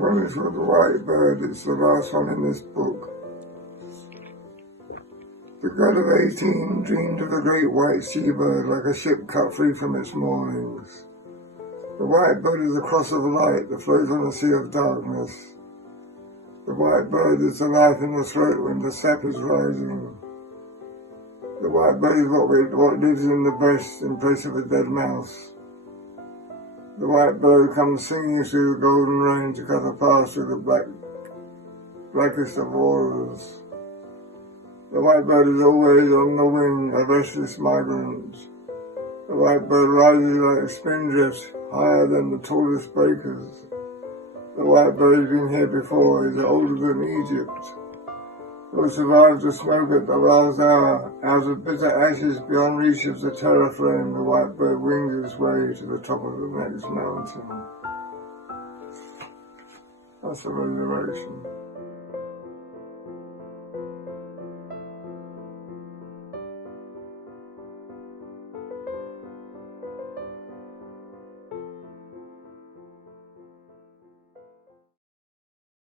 one is called The White Bird. It's the last one in this book. The god of 18 dreamed of a great white seabird like a ship cut free from its moorings. The white bird is the cross of light that flows on a sea of darkness. The white bird is the life in the throat when the sap is rising. The white bird is what lives in the breast in place of a dead mouse. The white bird comes singing through the golden rain to cut a path through the blackest of waters. The white bird is always on the wing, a restless migrant. The white bird rises like spindrift, higher than the tallest breakers. The white bird has been here before, is older than Egypt. Who survived the smoke at the last hour, out of bitter ashes beyond reach of the terror flame, the white bird wings its way to the top of the next mountain. That's the resurrection.